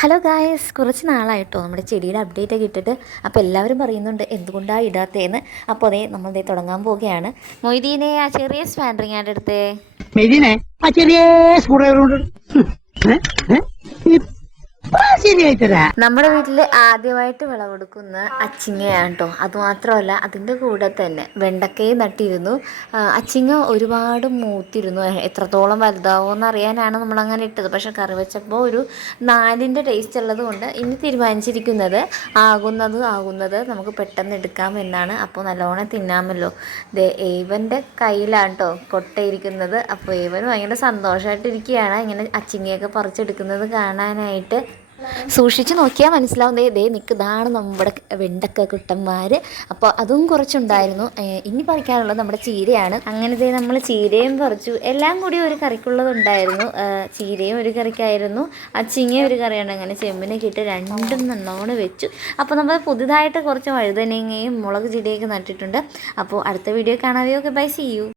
Hello guys, കുറച്ച് നാളായിട്ടോ നമ്മുടെ ചെടിയുടെ അപ്ഡേറ്റ് ഒക്കെ ഇട്ടിട്ട്. അപ്പോൾ എല്ലാവരും പറയുന്നുണ്ട് എന്തുകൊണ്ടാണ് ഇടാത്തതെന്ന്. അപ്പോൾ അതേ നമ്മളിതേ തുടങ്ങാൻ പോവുകയാണ്. മൊയ്തീനെ ആ ചെറിയ സ്പാൻഡറിങ് ആയിട്ട് എടുത്തേ. മെയ്തീനെ ആ ചെറിയ സ്ക്രൂ ഡ്രൈവർ കൊണ്ട് ശരിയായിട്ടരാ. നമ്മുടെ വീട്ടിൽ ആദ്യമായിട്ട് വിളവെടുക്കുന്ന അച്ചിങ്ങയാണ് കേട്ടോ. അതുമാത്രമല്ല അതിൻ്റെ കൂടെ തന്നെ വെണ്ടക്കയും നട്ടിരുന്നു. അച്ചിങ്ങ ഒരുപാട് മൂത്തിരുന്നു. എത്രത്തോളം വലുതാവുമെന്ന് അറിയാനാണ് നമ്മളങ്ങനെ ഇട്ടത്. പക്ഷേ കറി വെച്ചപ്പോൾ ഒരു 4ൻ്റെ ടേസ്റ്റ് ഉള്ളത് കൊണ്ട് ഇനി തീരുമാനിച്ചിരിക്കുന്നത് ആകുന്നത് നമുക്ക് പെട്ടെന്ന് എടുക്കാം എന്നാണ്. അപ്പോൾ നല്ലോണം തിന്നാമല്ലോ. ഏവൻ്റെ കയ്യിലാണ് കേട്ടോ കൊട്ടയിരിക്കുന്നത്. അപ്പോൾ ഏവൻ ഭയങ്കര സന്തോഷമായിട്ടിരിക്കുകയാണ് ഇങ്ങനെ അച്ചിങ്ങയൊക്കെ പറിച്ചെടുക്കുന്നത് കാണാനായിട്ട്. സൂക്ഷിച്ച് നോക്കിയാൽ മനസ്സിലാവും. ദേ നിൽക്കുന്നതാണ് നമ്മുടെ വെണ്ടക്ക കുട്ടന്മാർ. അപ്പോൾ അതും കുറച്ചുണ്ടായിരുന്നു. ഇനി പറിക്കാനുള്ളത് നമ്മുടെ ചീരയാണ്. അങ്ങനെ നമ്മൾ ചീരയും പറിച്ചു. എല്ലാം കൂടി ഒരു കറിക്കുള്ളതുണ്ടായിരുന്നു. ചീരയും ഒരു കറിക്കായിരുന്നു, അച്ചിങ്ങയും ഒരു കറിയാണ്. അങ്ങനെ ചെമ്പിനൊക്കെ ഇട്ട് രണ്ടും നല്ലോണം വെച്ചു. അപ്പോൾ നമ്മൾ പുതുതായിട്ട് കുറച്ച് വഴുതനങ്ങയും മുളക് ചെടിയൊക്കെ നട്ടിട്ടുണ്ട്. അപ്പോൾ അടുത്ത വീഡിയോ കാണാവേ. Okay, bye, see U.